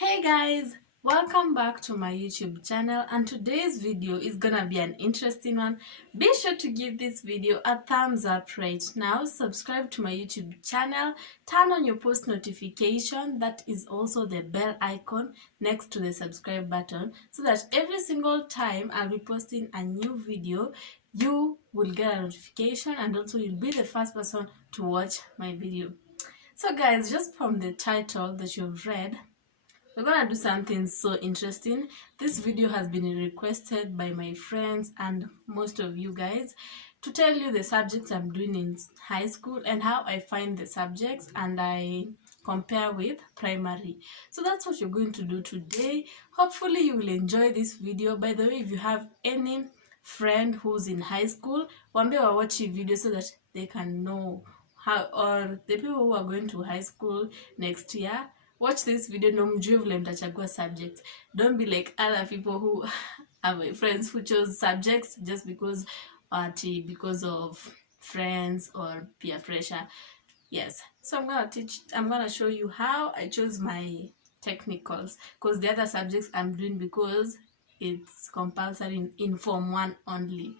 Hey guys, welcome back to my YouTube channel, and today's video is gonna be an interesting one. Be sure to give this video a thumbs up right now, subscribe to my YouTube channel, turn on your post notification, that is also the bell icon next to the subscribe button, so that every single time I'll be posting a new video, you will get a notification and also you'll be the first person to watch my video. So guys, just from the title that you've read, we're gonna do something so interesting. This video has been requested by my friends and most of you guys to tell you the subjects I'm doing in high school and how I find the subjects and I compare with primary. So that's what you're going to do today. Hopefully you will enjoy this video. By the way, if you have any friend who's in high school, waambie watch the video so that they can know how, or the people who are going to high school next year, watch this video no mjue vile mtachagua subjects. Don't be like other people who are my friends who chose subjects just because of friends or peer pressure. Yes, so I'm gonna show you how I chose my technicals, because the other subjects I'm doing because it's compulsory in Form 1 only.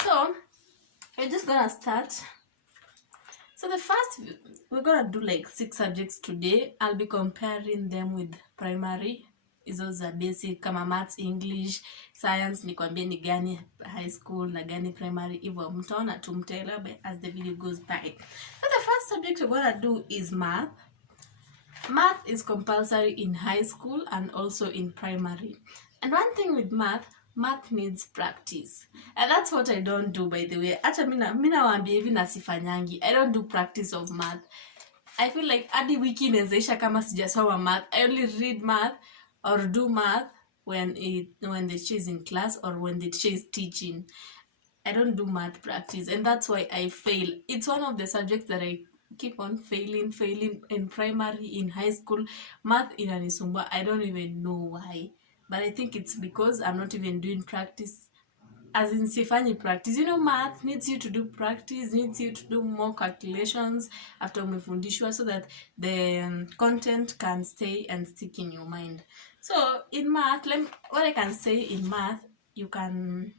So we're just gonna start. So the first, we're gonna do like 6 subjects today. I'll be comparing them with primary. Hizo za basic kama maths, English, science nikwambie ni gani high school na gani primary, hivyo mtaona tu, mtaelewa as the video goes by. So the first subject we're gonna do is math. Math is compulsory in high school and also in primary. And one thing with math needs practice. And that's what I don't do, by the way. Acha mina waambia hivi na sifanyangi. I don't do practice of math. I feel like hadi wiki inawezaisha kama sijasoma math. I only read math or do math when the teacher is in class or when the teacher is teaching. I don't do math practice, and that's why I fail. It's one of the subjects that I keep on failing in primary, in high school. Math inanisumbua. I don't even know why. But I think it's because I'm not even doing practice. As in sifanyi practice. You know, math needs you to do practice, needs you to do more calculations after umefundishwa, so that the content can stay and stick in your mind. So in math, what I can say in math, you can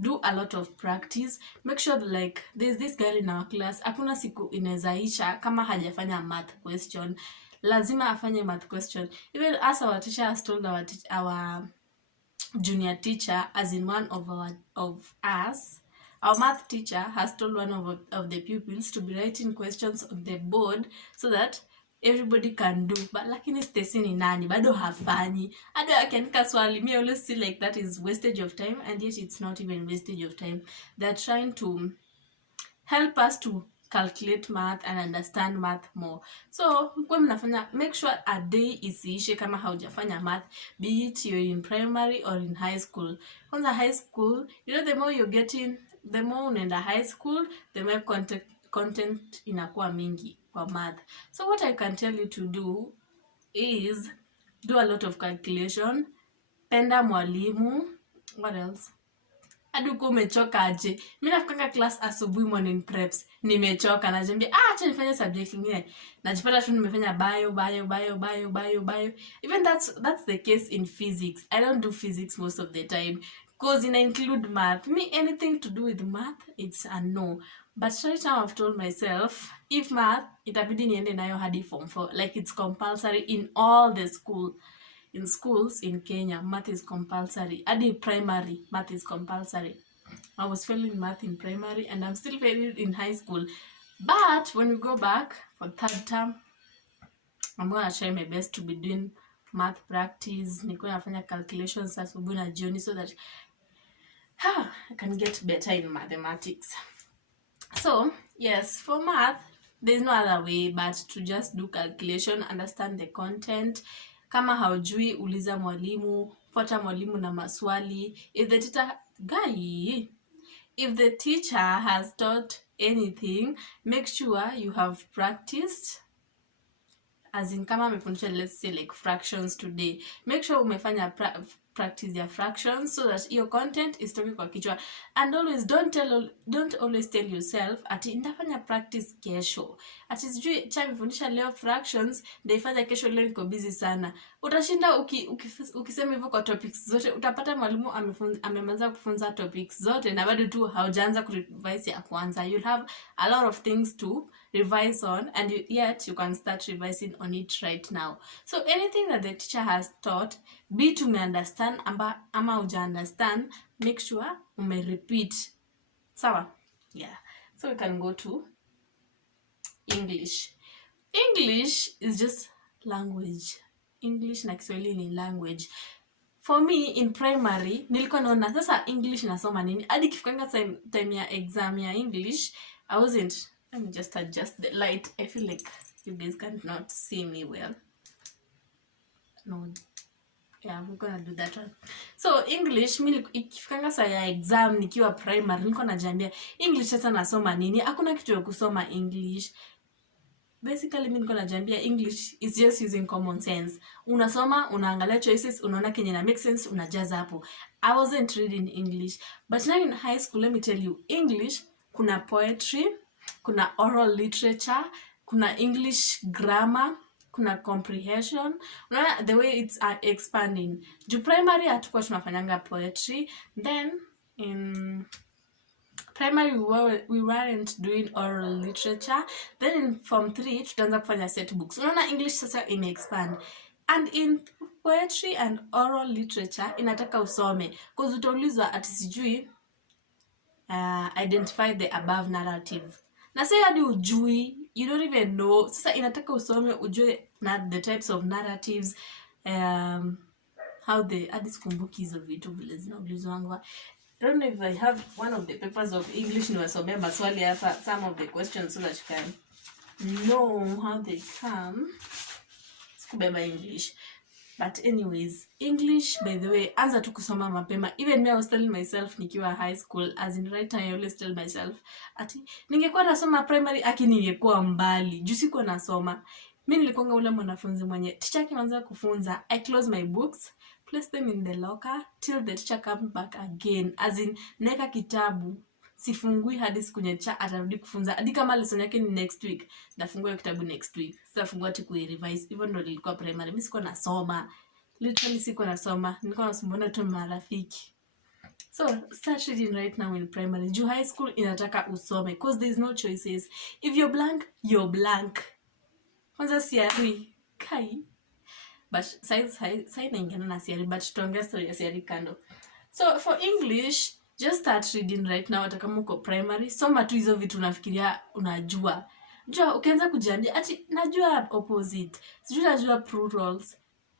do a lot of practice. Make sure that, like, there's this girl in our class, hakuna siku inawezaisha kama hajafanya math question. Lazima afanye math question. Even as our teacher has told our junior teacher, as in one of us, our math teacher has told one of the pupils to be writing questions on the board so that everybody can do. But lakini Stacy ni nani bado hafanyi, hadi akiandika swali. Me always see like that is wastage of time, and yet it's not even wastage of time. They're trying to help us to calculate math and understand math more. So mkwe mnafanya, make sure a day isiishe kama haujafanya math, be it you're in primary or in high school. Kwanza high school, you know, the more you're getting, the more unaenda high school, the more content inakuwa mingi kwa math. So what I can tell you to do is do a lot of calculation, penda mwalimu. What else? Hadi uko umechoka aje. Mimi nafikanga class asubuhi, morning preps, nimechoka, najambia acha nifanye subject nyingine, najipata tu nimefanya bio. Even that's the case in physics. I don't do physics most of the time because it include math. Me, anything to do with math, it's a no. But right now I've told myself, if math, itabidi niende nayo hadi form 4. Like, it's compulsory in all the schools in Kenya. Math is compulsory. Hadi primary, math is compulsory. I was failing math in primary and I'm still failing in high school. But when we go back for 3rd term, I'm going to try my best to be doing math practice. Nikuwa nafanya calculations asubuhi na jioni so that I can get better in mathematics. So, yes, for math, there's no other way but to just do calculation, understand the content. Kama haujui, uliza mwalimu, fuata mwalimu na maswali. If the teacher has taught anything, make sure you have practiced. As in, kama amefundisha, let's say like fractions today, make sure umefanya practice their fractions so that your content is talking kwa kichwa. And always don't always tell yourself ati nitafanya practice kesho, ati sijui chamifundisha leo fractions ndaifanya kesho, leo niko busy sana. Utashinda ukisema hivyo kwa topics zote, utapata mwalimu amemaliza kufunza topics zote na bado tu haujaanza kurevise ya kwanza. You'll have a lot of things to revise on, and yet you can start revising on it right now. So anything that the teacher has taught, be to understand ama uja understand, make sure ume repeat. Sawa? Yeah. So we can go to English. English is just language. English na Kiswahili ni language. For me in primary nilikuwa naona sasa English nasoma nini? Hadi kifikanga time ya exam ya English, I wasn't. Let me just adjust the light. I feel like you guys cannot see me well. No. Yeah, we're gonna do that one. So English, ikifikanga saa ya exam nikiwa primary, nilikuwa najiambia English sasa nasoma nini? Hakuna kitu ya kusoma English. Basically mimi nilikuwa najiambia English is just using common sense. Unasoma, unaangalia choices, unaona kenye na make sense, unajaza hapo. I wasn't reading English. But now in high school, let me tell you, English, kuna poetry, kuna oral literature, kuna English grammar, kuna comprehension. Unaona the way it's expanding. Juu primary hatukuwa tunafanyanga poetry. Then in primary we weren't doing oral literature. Then in form 3 tutaanza kufanya set books. Unaona English sasa ime-expand. And in poetry and oral literature inataka usome. Cause utaulizwa ati sijui identify the above narrative. Na say hadi ujui, you don't even know. Sasa inataka usome ujue the types of narratives, how the hadi sikumbuki hizo vitu vile zinaulizwa. I don't know if I have one of the papers of English niwasomea maswali hapa, some of the questions so that you can know how they come. Sikubeba English. But anyways, English, by the way, anza tu kusoma mapema. Even me I was telling myself nikiwa high school, as in right now I always tell myself, ati ningekuwa nasoma primary aki ningekuwa mbali. Juu sikuwa nasoma. Mimi nilikuwa ule mwanafunzi mwenye teacher akianza kufunza, I close my books, place them in the locker till the teacher comes back again. As in, neka kitabu, sifungui hadi siku yenye teacher atarudi kufunza. Hadi kama lesson yake ni next week, nafungua kitabu next week. Sitafungua ati kuirevise. Even though nilikuwa primary, mimi sikuwa nasoma. Literally sikuwa nasoma. Nilikuwa nasumbua tu marafiki. So, start reading right now in primary. Juu high school inataka usome because there is no choices. If you're blank, you're blank. Kwanza siari kai. But side naingana na siari, but tuongea story ya siari kando. So for English, just start reading right now. Hata kama uko primary, soma tu hizo vitu unafikiria unajua. Jua ukianza kujiambia ati najua opposite, sijui najua plurals,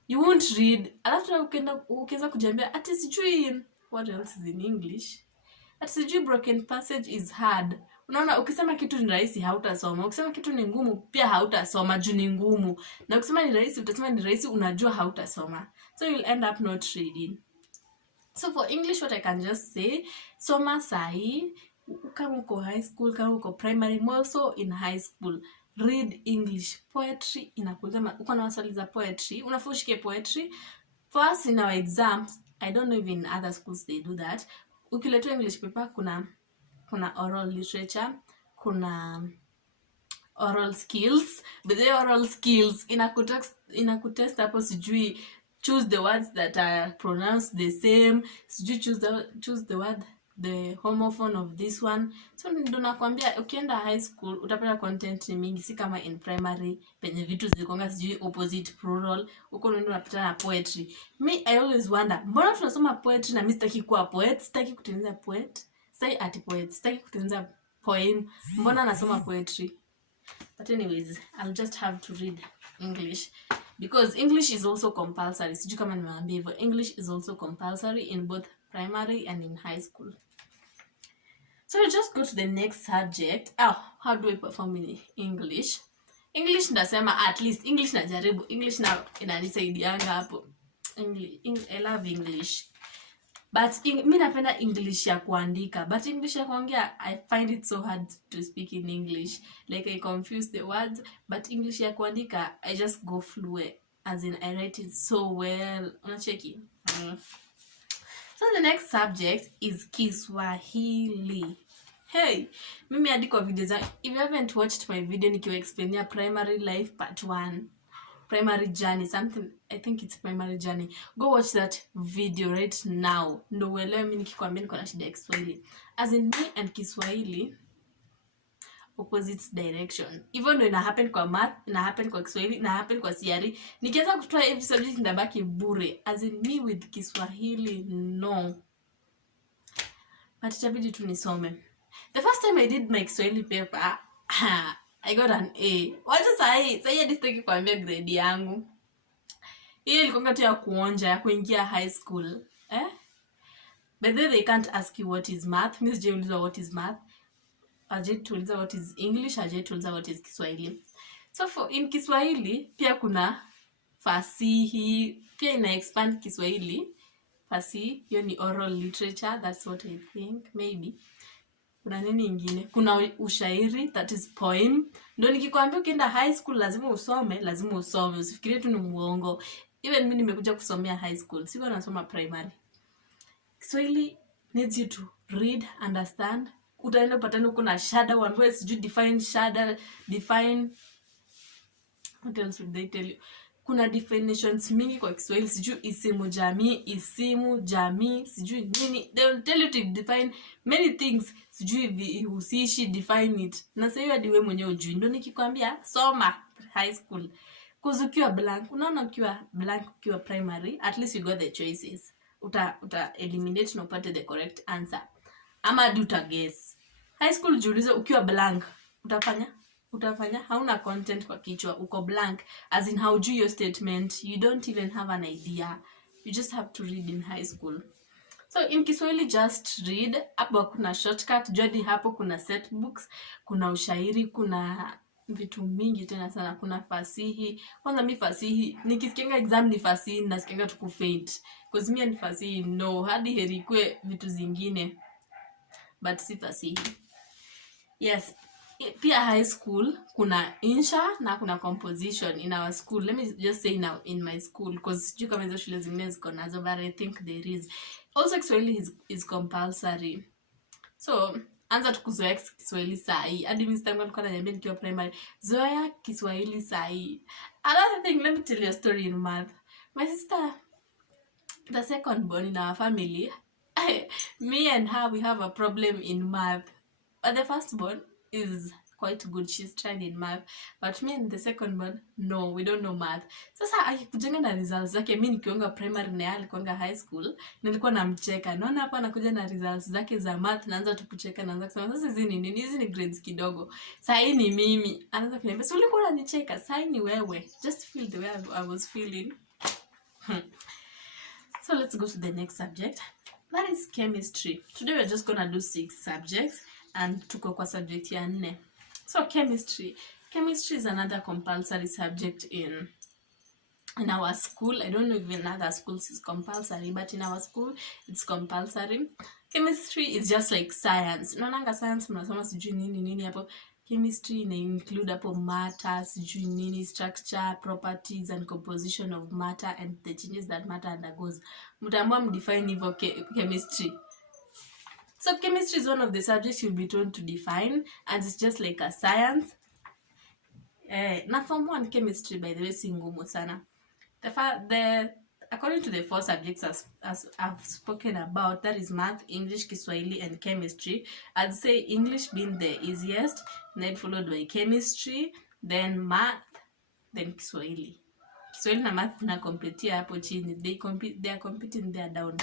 you won't read. Alafu ukianza kujiambia ati sijui what else is in English, ati sijui broken passage is hard. Unaona ukisema kitu ni rahisi hautasoma, ukisema kitu ni ngumu pia hautasoma juu ni ngumu, na ukisema ni rahisi utasema ni rahisi, unajua hautasoma, so you'll end up not reading. So for English, what I can just say, soma sahi, kama uko high school, kama uko primary, more so in high school, read English. Poetry inakuza, uko na maswali za poetry, unafushike poetry. For us in our exams, I don't know if in other schools they do that. Ukiletea English paper, kuna oral literature, kuna oral skills. But the oral skills inakutest hapo sijui choose the words that are pronounced the same, sijui choose the word, the homophone of this one. So ndo nakwambia ukienda high school utapata content ni mingi, si kama in primary penye vitu zilikonga sijui opposite plural. Uko ndo unapata na poetry. Me I always wonder, mbona tunasoma poetry na mimi sitaki kuwa poet, sitaki kutengeneza poet, sitaki ati poet, sitaki kutengeneza poem, mbona nasoma poetry? But anyways, I'll just have to read English because English is also compulsory. Sijui kama nimeambia hivyo, English is also compulsory in both primary and in high school. So we'll just go to the next subject. How do I perform in English? English ndasema at least English najaribu. English na inanisaidianga hapo. I love English. But mimi napenda English ya kuandika, but English ya kuongea I find it so hard to speak in English. Like I confuse the words, but English ya kuandika I just go fluent, as in I write it so well. Unacheki? So the next subject is Kiswahili. Hey, mimi hadi kwa video za, if you haven't watched my video nikiwa explainia primary life part 1, primary journey, something, I think it's primary journey, go watch that video right now. Ndo uelewe mimi nikikwambia niko na shida ya Kiswahili. As in, me and Kiswahili opposite direction. Even though ina happen kwa math, ina happen kwa Kiswahili, ina happen kwa CRE. Nikianza kutoa every subject ndabaki bure. As in, me with Kiswahili, no. But itabidi tu nisome. The first time I did my Kiswahili paper, I got an A. Wacha sahi hadi sitaki kuambia grade yangu. Hiyo ilikuwa tu ya kuonja, ya kuingia high school. But then they can't ask you what is math. Miss J uliza what is math. Ajay tuuliza what is English, Ajay tuuliza what is Kiswahili. So for in Kiswahili pia kuna fasihi, pia ina expand Kiswahili. Fasihi, hiyo ni oral literature, that's what I think, maybe. Kuna nini ingine? Kuna ushairi, that is poem. Ndio nikikwambia ukienda high school lazima usome, usifikirie tu ni muongo. Even mimi nimekuja kusomea high school, sikuwa nasoma primary. Kiswahili needs you to read, understand. Utaenda upatane huko na shada, uambiwe sijui define shada, define, what else would they tell you? Kuna definitions mingi kwa Kiswahili, sijui isimu jamii, sijui nini. They will tell you to define many things, sijui vihusishi, define it. Na sasa hiyo hadi wewe mwenyewe ujui. Ndio nikikwambia soma high school. Kuzukiwa blank, unaona ukiwa blank ukiwa primary, at least you got the choices. Uta eliminate na upate the correct answer. Ama do uta guess. High school jiulize ukiwa blank, utafanya hauna content kwa kichwa, uko blank, as in haujui your statement, you don't even have an idea, you just have to read in high school. So in Kiswahili just read. Hapo kuna shortcut, jadi hapo kuna set books, kuna ushairi, kuna vitu mingi tena sana, kuna fasihi. Kwanza mimi fasihi nikisikianga exam ni fasihi nasikianga tu kufaint, because mimi ni fasihi no, hadi heri kwe vitu zingine but si fasihi. Yes, pia high school kuna insha na kuna composition in our school. Let me just say now in my school, because sijui kama hizo shule zingine ziko nazo, but I think there is. Also Kiswahili is compulsory. So anza tukuzoea Kiswahili sahi. Hadi mimi sitangu nilikuwa naniambia nikiwa primary, zoea Kiswahili sahi. Another thing, let me tell you a story in math. My sister, the second born in our family, me and her, we have a problem in math. But the first born is quite good, she's tried in math. But me and the second born, no, we don't know math. Sasa akikujenga na results zake, mimi nikiwa primary na yeye alikuwa high school, nilikuwa namcheka. Naona hapa anakuja na results zake za math, naanza tu kucheka, naanza kusema sasa hizi ni nini? Hizi ni grades kidogo. Sasa hii ni mimi. Anaanza kuniambia, "So ulikuwa unanicheka, sasa ni wewe." Just feel the way I was feeling. So let's go to the next subject. That is chemistry. Today we're just gonna do 6 subjects and tuko kwa subject ya 4. So chemistry. Chemistry is another compulsory subject in our school. I don't know if in other schools it's compulsory, but in our school it's compulsory. Chemistry is just like science. Naonanga science mnasoma sijui nini hapo. Chemistry ina include hapo matter, sijui nini, structure, properties and composition of matter and the changes that matter undergoes. Mtaambiwa mdefine hivyo chemistry. So chemistry is one of the subjects you'll be told to define, and it's just like a science. Na form 1 chemistry, by the way, si ngumu sana. According to the 4 subjects as I've spoken about, that is math, English, Kiswahili, and chemistry. I'd say English being the easiest, then followed by chemistry, then math, then Kiswahili. Kiswahili na math na compete hapo chini. They are competing there down.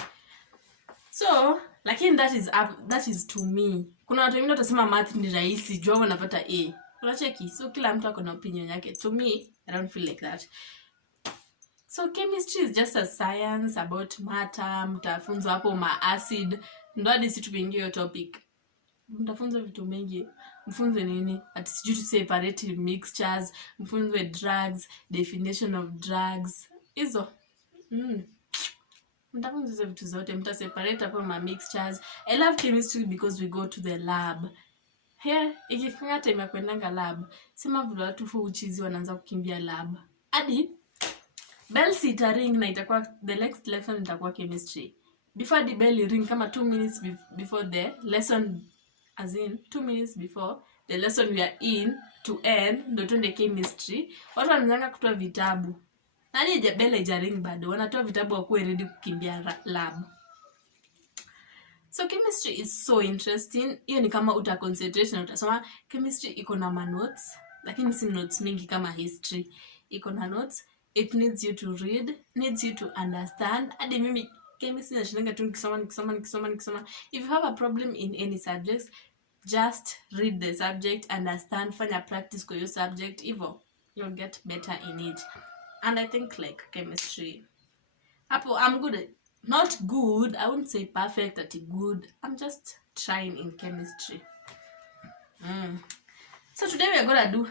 So, lakini that is to me. Kuna watu wengine watasema math ni rahisi, jua wanapata A. Unacheki? So kila mtu ako na opinion yake. To me, I don't feel like that. So chemistry is just a science about matter. Mtafunzwa hapo acid. Ndo hadi si tuingie hiyo topic. Mtafunzwa vitu mengi. Mfunzwe nini? Ati sijui to separate mixtures, mfunzwe drugs, definition of drugs. Hizo. Mtafunzwa vitu zote, mtaseparate hapo mixtures. I love chemistry because we go to the lab. Here, ikifika time ya kwendanga lab, sema vile watu uchizi wanaanza kukimbia lab. Hadi bell sita ring na itakuwa the next lesson itakuwa chemistry. Before the bell ring, kama 2 minutes before the lesson, as in 2 minutes before the lesson we are in to end, ndo tuende chemistry. Watu wanaanza kutoa vitabu. Nani bell haijaring bado, wanatoa vitabu wakuwe ready kukimbia lab. So chemistry is so interesting. Hiyo ni kama uta concentrate na utasoma. Chemistry iko na notes, lakini si notes mingi kama history. Iko na notes. It needs you to read, needs you to understand. Hadi mimi chemistry nashinanga tu nikisoma. If you have a problem in any subject, just read the subject, understand, fanya practice kwa your subject, hivyo you'll get better in it. And I think like chemistry, I'm good at, not good, I wouldn't say perfect at good, I'm just trying in chemistry. So today we are gonna do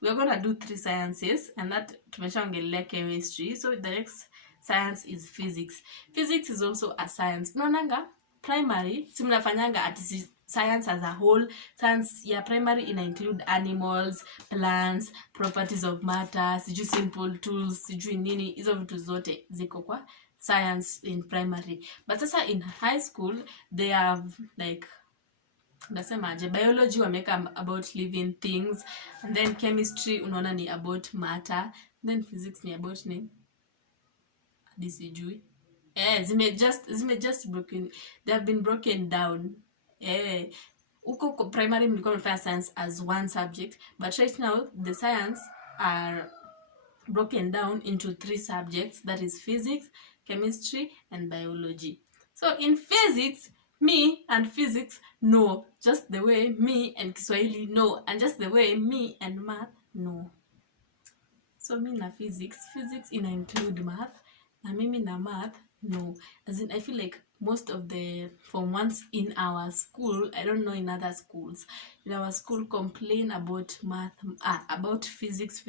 we are gonna do 3 sciences, and that tumeshaongelea chemistry. So the next science is physics. Physics is also a science. Unaonanga primary si mnafanyanga at science as a whole. Science ya primary ina include animals, plants, properties of matter, sijui simple tools, sijui nini, hizo vitu zote ziko kwa science in primary. But sasa in high school they have like, nasemaje, biology wameka about living things, and then chemistry unaona ni about matter, then physics ni about nini disijui. Zime just broken, they have been broken down. Uko primary mlikuwa mnafanya science as one subject, but right now the science are broken down into 3 subjects, that is physics, chemistry and biology. So in physics, me and physics know just the way me and Kiswahili know, and just the way me and math know. So me na physics ina include math, na mimi na math no. As in I feel like most of the form ones in our school, I don't know in other schools, in our school complain about math, about physics,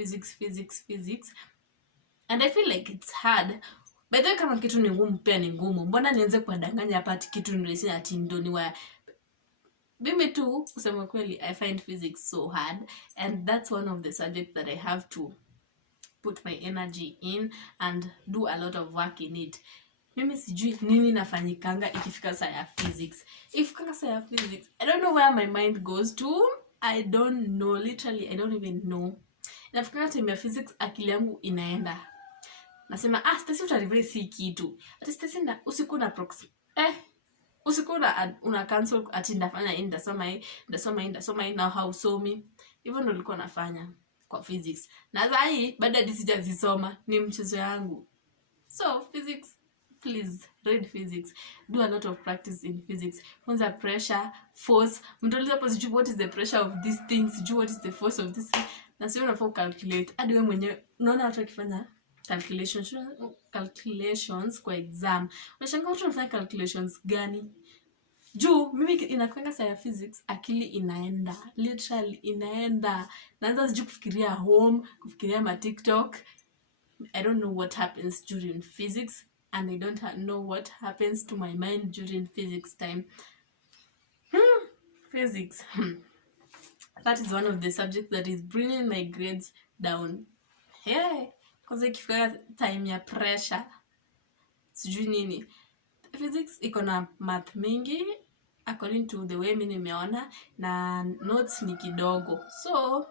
and I feel like it's hard. By the way, kama kitu ni ngumu pia ni ngumu. Mbona nianze kuwadanganya hapa ati kitu ni rahisi ati ndo ni wa mimi tu kusema kweli, I find physics so hard, and that's one of the subjects that I have to put my energy in and do a lot of work in it. Mimi sijui nini nafanyikanga ikifika saa ya physics. Ikifika saa ya physics, I don't know where my mind goes to. I don't know, literally I don't even know. Nafikanga time ya physics akili yangu inaenda. Nasema Stacy utarevile si kitu. Ati Stacy usiku na prox. Usiku una cancel ati ndafanya hii, ndasoma hii na hausomi. Hivyo ndo nilikuwa nafanya kwa physics. Na saa hii baada hadi sijazisoma, ni mchezo yangu. So physics, please read physics. Do a lot of practice in physics. Funza pressure, force. Mtauliza hapo sijui what is the pressure of this thing, sijui what is the force of this thing. Na sio unafaa calculate. Hadi wewe mwenyewe unaona watu wakifanya calculations kwa exam. Unashangaa watu wanafanya calculations gani? Juu mimi inafanya saa ya physics akili inaenda, literally inaenda. Naanza sijui kufikiria home, kufikiria ma TikTok. I don't know what happens during physics, and I don't know what happens to my mind during physics time. Physics. That is one of the subjects that is bringing my grades down. Because ikifika time ya pressure, sijui nini. Physics iko na math mingi according to the way mimi nimeona, na notes ni kidogo. So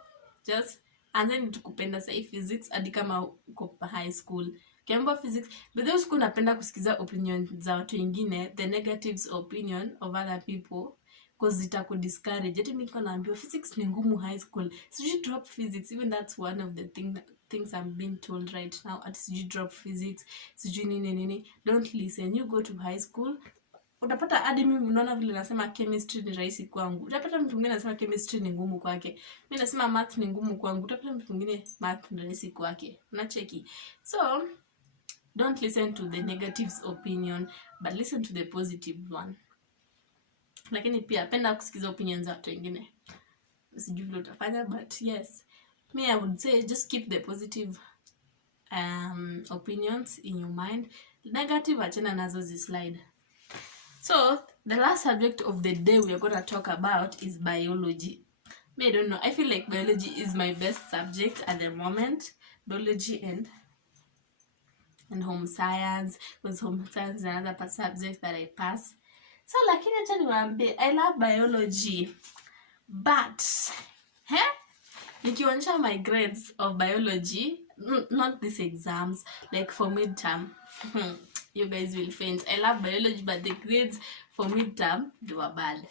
just and then tukupenda sai physics hadi kama uko high school. Kiamba physics, but those school napenda kusikiza opinion za watu wengine, the negatives opinion of other people, because zitakudiscourage. Eti mimi niko naambiwa physics ni ngumu high school, sijui drop physics. Even that's one of the things I'm being told right now, at sijui drop physics, sijui nini. Don't listen. You go to high school, utapata hadi mimi unaona vile nasema chemistry ni rahisi kwangu, utapata mtu mwingine anasema chemistry ni ngumu kwake. Mimi nasema math ni ngumu kwangu, utapata mtu mwingine math ni rahisi kwake. Unacheki. So don't listen to the negatives opinion, but listen to the positive one. Lakini pia penda kusikiza opinions za watu wengine. Sijui vile utafanya, but yes, me I would say just keep the positive opinions in your mind. Negative achana nazo slide. So the last subject of the day we are going to talk about is biology. I don't know. I feel like biology is my best subject at the moment. Biology and home science, because home science is another subject that I pass. So lakini acha niwaambie, I love biology, but nikionyesha my grades of biology, not these exams, like for midterm, you guys will faint. I love biology, but the grades for midterm, they were bad.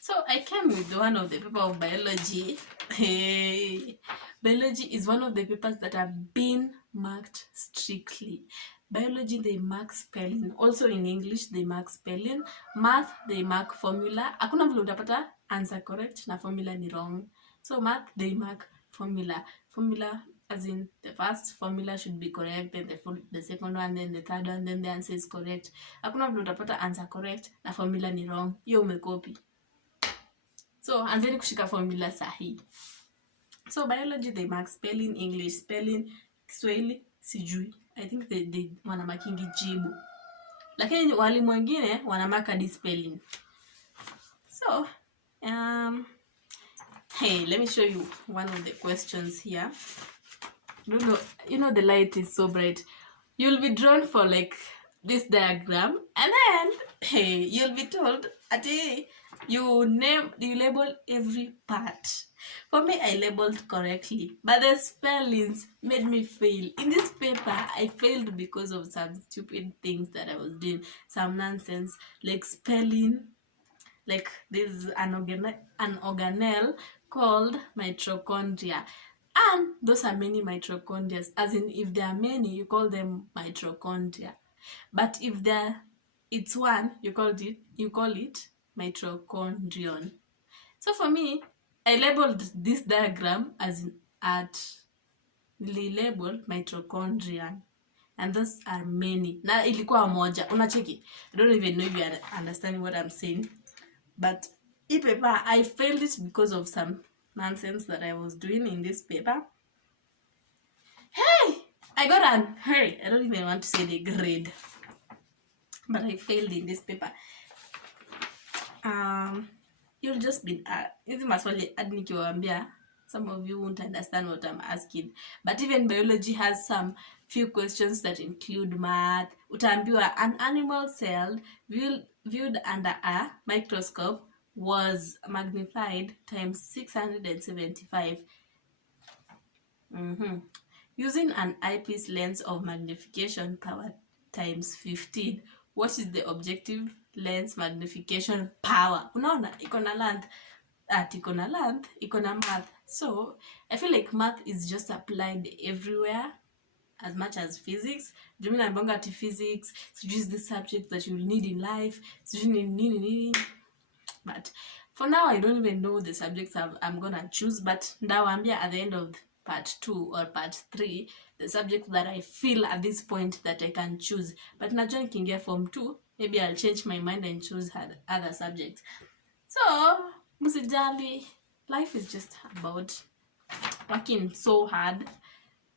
So I came with one of the paper of biology. Hey, biology is one of the papers that have been marked strictly. Biology, they mark spelling. Also in English, they mark spelling. Math, they mark formula. Hakuna vile utapata answer correct na formula ni wrong. So math, they mark formula. Formula, as in the first formula should be correct, then the second one, then the third one, then the answer is correct. Hakuna vile utapata answer correct na formula ni wrong. Hiyo umekopi. So anzeni kushika formula sahi. So biology, they mark spelling, English spelling, Kiswahili sijui. I think they wanamakingi jibu. Lakini walimu wengine wanamaka hadi spelling. So hey, let me show you one of the questions here. You know the light is so bright. You'll be drawn for like this diagram, and then hey, you'll be told ati you label every part. For me, I labeled correctly, but the spellings made me fail. In this paper, I failed because of some stupid things that I was doing, some nonsense like spelling. Like there's an organelle called mitochondria, and those are many mitochondria. As in, if there are many, you call them mitochondria. But if it's one, you call it mitochondrion. So for me, I labeled this diagram as labeled mitochondrion, and those are many. Na ilikuwa moja. Unacheki? I don't even know if you are understanding what I'm saying. But in paper, I failed it because of some nonsense that I was doing in this paper. Hey! I don't even want to say the grade. But I failed in this paper. You'll just be some of you won't understand what I'm asking. But even biology has some few questions that include math. Utaambiwa an animal cell viewed under a microscope was magnified times 675. Using an eyepiece lens of magnification power times 15. What is the objective lens magnification power? Unaona, iko na length, iko na math. So I feel like math is just applied everywhere as much as physics. Do you mean I'm going at physics? So just the subject that you'll need in life. So you need. But for now, I don't even know the subjects I'm gonna choose. But ndawambia at the end of part 2 or part 3, the subject that I feel at this point that I can choose. But najua nikiingia form 2, maybe I'll change my mind and choose other subjects. So musijali, life is just about working so hard,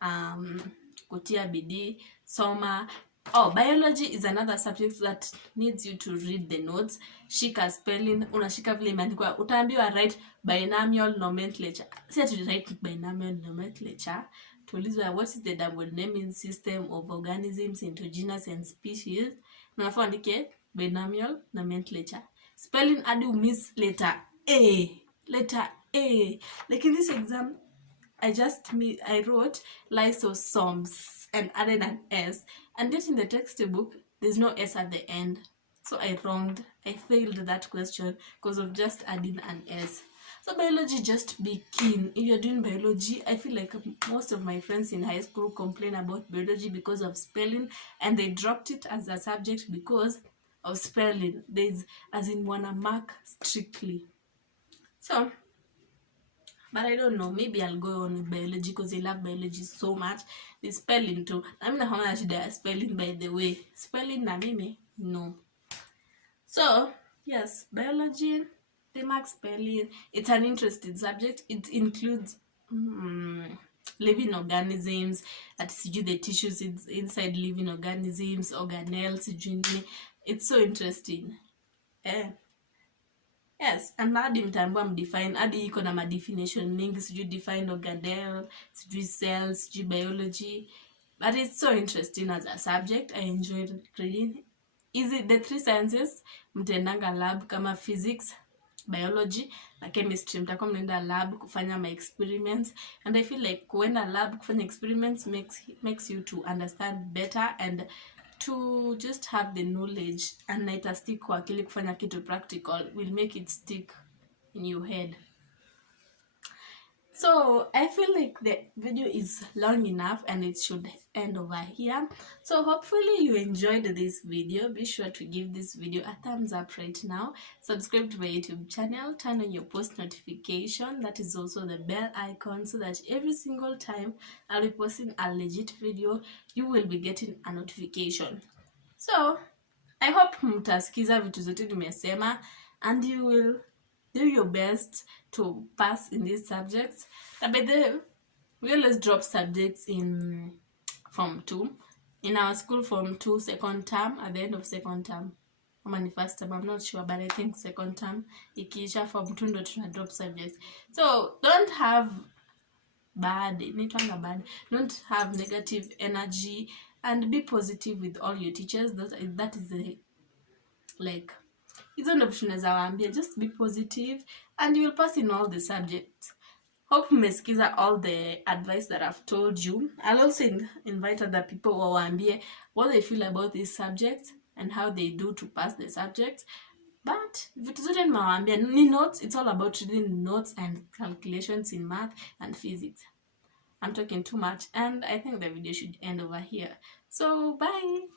kutia bidii, soma. Biology is another subject that needs you to read the notes. Shika spelling, unashika vile imeandikwa. Utaambiwa write binomial nomenclature. Si ati write binomial nomenclature. Tuulizwa what is the double naming system of organisms into genus and species. Unafaa andike binomial nomenclature. Spelling hadi miss letter A. Letter A. Like in this exam, I wrote lysosomes and added an S, and yet in the textbook there's no S at the end. So I failed that question because of just adding an S. So biology, just be keen. If you're doing biology, I feel like most of my friends in high school complain about biology because of spelling, and they dropped it as a subject because of spelling. There's as in wanna mark strictly. So but I don't know, maybe I'll go on with biology because I love biology so much. The spelling too. I mean, how much they are spelling, by the way. Spelling na mimi? No. So, yes, biology, they mark spelling. It's an interesting subject. It includes living organisms, that the tissues inside living organisms, organelles. It's so interesting. Yes, and hadi mtaambiwa mdefine, hadi iko na madefinition mingi, sijui define organelle, sijui cells, sijui biology. But it's so interesting as a subject. I enjoyed reading. Is it the 3 sciences? Mtaendanga lab kama physics, biology na chemistry. Mtakuwa mnaenda lab kufanya my experiments. And I feel like kuenda lab kufanya experiments makes you to understand better and to just have the knowledge, and na itastick kwa akili. Kufanya kitu practical will make it stick in your head. So I feel like the video is long enough and it should end over here. So hopefully you enjoyed this video. Be sure to give this video a thumbs up right now. Subscribe to my YouTube channel. Turn on your post notification. That is also the bell icon, so that every single time I'll be posting a legit video, you will be getting a notification. So I hope mtasikiza vitu zote nimesema and you will do your best to pass in these subjects. But we always drop subjects in Form 2. In our school, Form 2, second term, at the end of second term. Ama ni first term, I'm not sure, but I think second term. Ikiisha Form 2 ndo tuna drop subjects. So don't have don't have negative energy and be positive with all your teachers. That is the, like, hizo ndo vitu naweza waambia. Just be positive and you will pass in all the subjects. Hope mmesikiza all the advice that I've told you. I'll also invite other people wawaambie what they feel about these subjects and how they do to pass the subjects. But vitu zote nimewaambia ni notes. It's all about reading notes and calculations in math and physics. I'm talking too much and I think the video should end over here. So bye.